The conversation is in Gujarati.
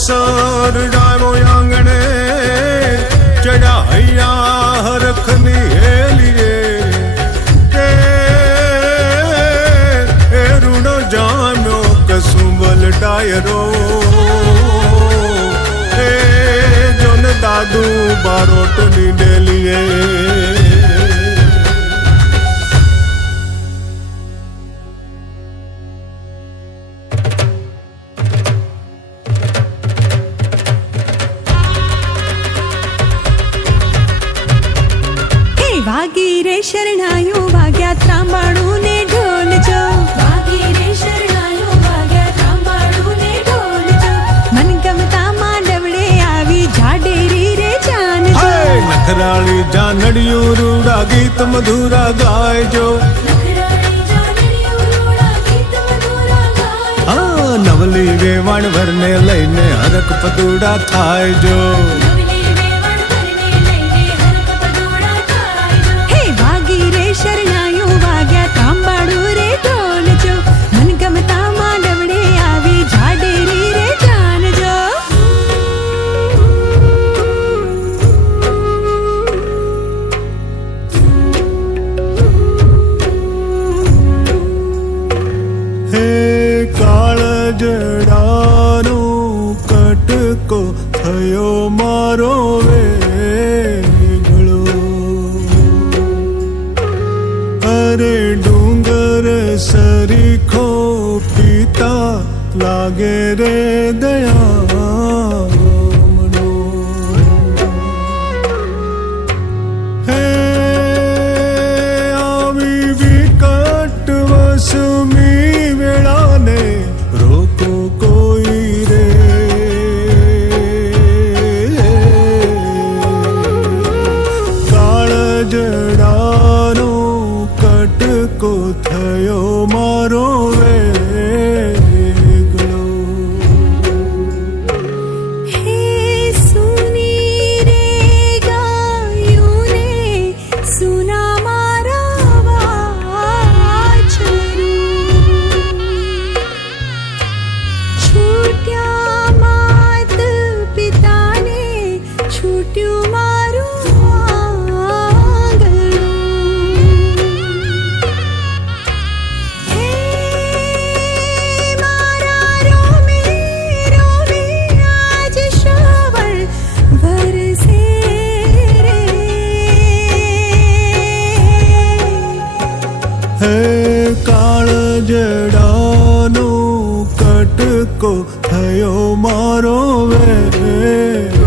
અવસર ડાયો આંગણે ચડ્યા હૈયા હરખની હેલીએ એ ઋણ જામ્યો કસુંબલ ડાયરો એ જોન દાદુ બારોટની ડેલીએ વાગી રે શરણાયું વાગ્યા ત્રાંબાણું ને ઢોલ જો વાગી રે શરણાયું વાગ્યા ત્રાંબાણું ને ઢોલ જો મન ગમતા માંડવડે આવી જાડેરી રે જાન જો નખરાળી જાનડિયું રૂડા ગીત મધુરા ગાયજો નવલી વેવાણ વરને લઈને હરક પદુડા થાયજો શરણાયું વાગ્યા તાંબાડું રે ઢોલ જો મન ગમતા માંડવડે આવી જાડેરી રે જાન જો હે કાળ જડાનો કટકો થયો મારો અરે ડુંગર સરીખો પિતા લાગે રે દયામણો હે આવી વિકટ વસમી વેળાને રોકો કોઈ રે કાળ જડાનો કટકો થયો મારો વેગળો હે સુની રે ગાયું ને સુના મારા વાછરું છૂટ્યા માત પિતાને છૂટ્યું મારું હે કાળ જડાનો કટકો થયો મારો વે